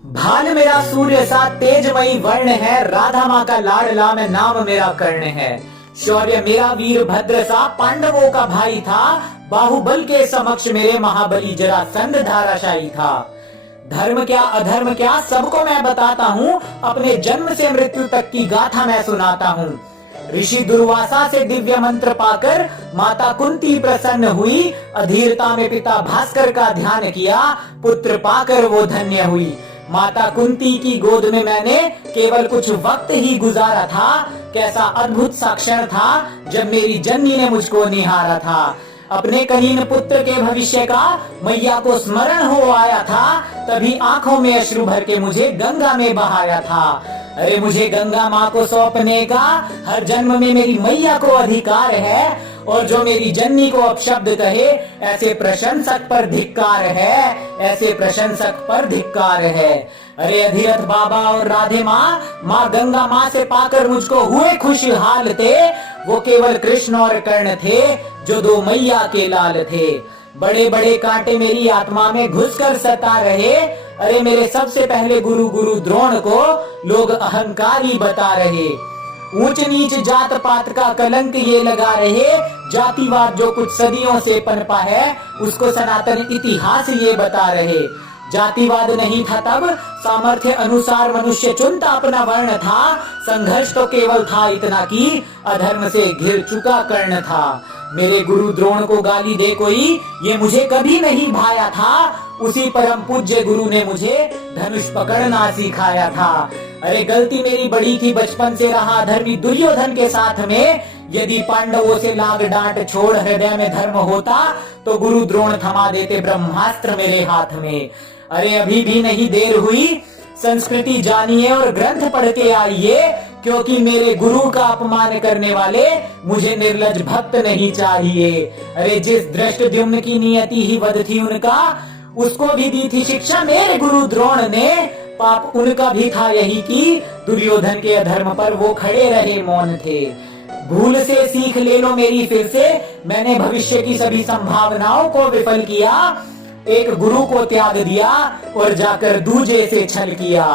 भाल मेरा सूर्य सा तेजमयी वर्ण है, राधा माँ का लाडला मैं नाम मेरा कर्ण है। शौर्य मेरा वीर भद्र सा पांडवों का भाई था, बाहुबल के समक्ष मेरे महाबली जरासंध धाराशायी था। धर्म क्या अधर्म क्या सबको मैं बताता हूँ, अपने जन्म से मृत्यु तक की गाथा मैं सुनाता हूँ। ऋषि दुर्वासा से दिव्य मंत्र पाकर माता कुंती प्रसन्न हुई, अधीरता में पिता भास्कर का ध्यान किया, पुत्र पाकर वो धन्य हुई। माता कुंती की गोद में मैंने केवल कुछ वक्त ही गुजारा था, कैसा अद्भुत सा क्षण था जब मेरी जननी ने मुझको निहारा था। अपने कहीन पुत्र के भविष्य का मैया को स्मरण हो आया था, तभी आंखों में अश्रु भर के मुझे गंगा में बहाया था। अरे मुझे गंगा माँ को सौंपने का हर जन्म में मेरी मैया को अधिकार है, और जो मेरी जननी को अपशब्द कहे ऐसे प्रशंसक पर धिक्कार है, ऐसे प्रशंसक पर धिक्कार है। अरे अधिरथ बाबा और राधे माँ, माँ गंगा माँ से पाकर मुझको हुए खुशहाल थे। वो केवल कृष्ण और कर्ण थे जो दो मैया के लाल थे। बड़े बड़े कांटे मेरी आत्मा में घुसकर सता रहे। अरे मेरे सबसे पहले गुरु गुरु द्रोण को लोग अहंकारी बता रहे। ऊंच नीच जात पात का कलंक ये लगा रहे, जातिवाद जो कुछ सदियों से पनपा है उसको सनातन इतिहास ये बता रहे। जातिवाद नहीं था तब, सामर्थ्य अनुसार मनुष्य चुनता अपना वर्ण था। संघर्ष तो केवल था इतना कि अधर्म से घिर चुका कर्ण था। मेरे गुरु द्रोण को गाली दे कोई, ये मुझे कभी नहीं भाया था। उसी परम पूज्य गुरु ने मुझे धनुष पकड़ना सिखाया था। अरे गलती मेरी बड़ी थी, बचपन से रहा धर्मी दुर्योधन के साथ में। यदि पांडवों से लाग डांट छोड़ हृदय में धर्म होता तो गुरु द्रोण थमा देते ब्रह्मास्त्र मेरे हाथ में। अरे अभी भी नहीं देर हुई, संस्कृति जानिए और ग्रंथ पढ़ के आइए, क्योंकि मेरे गुरु का अपमान करने वाले मुझे निर्लज भक्त नहीं चाहिए। अरे जिस धृष्टद्युम्न की नियति ही वध थी उनका, उसको भी दी थी शिक्षा मेरे गुरु द्रोण ने। पाप उनका भी था यही कि दुर्योधन के अधर्म पर वो खड़े रहे मौन थे। भूल से सीख ले लो मेरी फिर से, मैंने भविष्य की सभी संभावनाओं को विफल किया। एक गुरु को त्याग दिया और जाकर दूजे से छल किया।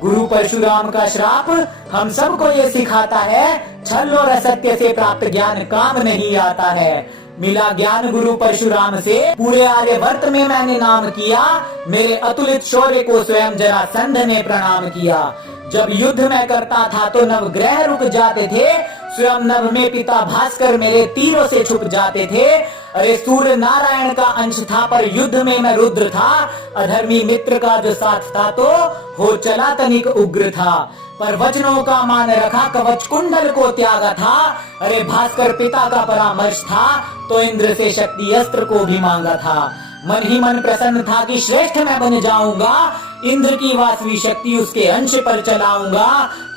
गुरु परशुराम का श्राप हम सबको ये सिखाता है, छल और असत्य से प्राप्त ज्ञान काम नहीं आता है। मिला ज्ञान गुरु परशुराम से, पूरे आर्यवर्त में मैंने नाम किया। मेरे अतुलित शौर्य को स्वयं जरासंध ने प्रणाम किया। जब युद्ध में करता था तो नवग्रह रुक जाते थे, स्वयं नभ में पिता भास्कर मेरे तीरों से छुप जाते थे। अरे सूर्य नारायण का अंश था पर युद्ध में मैं रुद्र था। अधर्मी मित्र का जो साथ था तो हो चला तनिक उग्र था, पर वचनों का मान रखा कवच कुंडल को त्यागा था। अरे भास्कर पिता का परामर्श था तो इंद्र से शक्ति अस्त्र को भी मांगा था। मन ही मन प्रसन्न था कि श्रेष्ठ मैं बन जाऊंगा, इंद्र की वासवी शक्ति उसके अंश पर चलाऊंगा।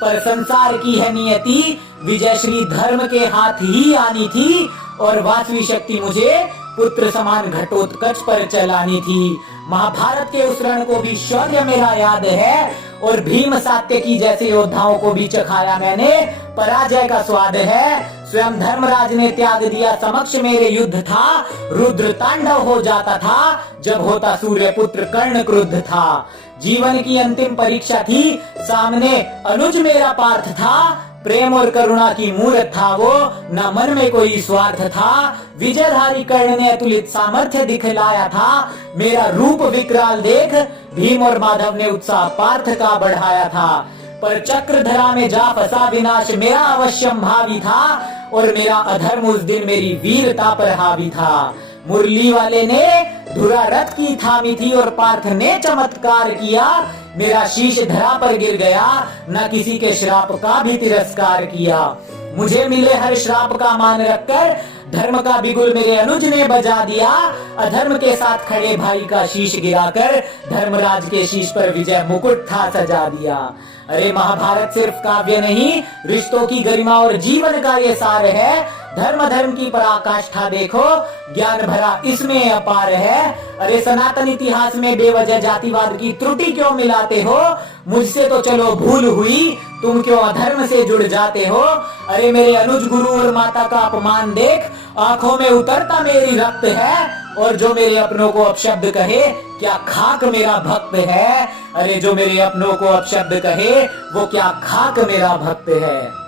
पर संसार की है नियति, विजय श्री धर्म के हाथ ही आनी थी, और वासवी शक्ति मुझे पुत्र समान घटोत्कच पर चलानी थी। महाभारत के उस रण को भी शौर्य मेरा याद है, और भीम सात्यकी जैसे योद्धाओं को भी चखाया मैंने, पराजय का स्वाद है। स्वयं धर्मराज ने त्याग दिया, समक्ष मेरे युद्ध था। रुद्र तांडव हो जाता था जब होता सूर्य पुत्र कर्ण क्रुद्ध था। जीवन की अंतिम परीक्षा थी, सामने अनुज मेरा पार्थ था। प्रेम और करुणा की मूर्त था वो, न मन में कोई स्वार्थ था। विजयधारी कर्ण ने अतुलित सामर्थ्य दिखलाया था। मेरा रूप विकराल देख भीम और माधव ने उत्साह पार्थ का बढ़ाया था। पर चक्रधरा में जा फंसा विनाश मेरा अवश्यम भावी था, और मेरा अधर्म उस दिन मेरी वीरता पर हावी था। मुरली वाले ने धुरा रथ की थामी थी और पार्थ ने चमत्कार किया। मेरा शीश धरा पर गिर गया, न किसी के श्राप का भी तिरस्कार किया। मुझे मिले हर श्राप का मान रखकर धर्म का बिगुल मेरे अनुज ने बजा दिया। अधर्म के साथ खड़े भाई का शीश गिराकर धर्मराज के शीश पर विजय मुकुट था सजा दिया। अरे महाभारत सिर्फ काव्य नहीं, रिश्तों की गरिमा और जीवन का ये सार है। धर्म धर्म की पराकाष्ठा देखो, ज्ञान भरा इसमें अपार है। अरे सनातन इतिहास में बेवजह जातिवाद की त्रुटि क्यों मिलाते हो? मुझसे तो चलो भूल हुई, तुम क्यों अधर्म से जुड़ जाते हो? अरे मेरे अनुज गुरु और माता का अपमान देख, आंखों में उतरता मेरी रक्त है। और जो मेरे अपनों को अपशब्द कहे, क्या खाक मेरा भक्त है? अरे जो मेरे अपनों को अपशब्द कहे, वो क्या खाक मेरा भक्त है?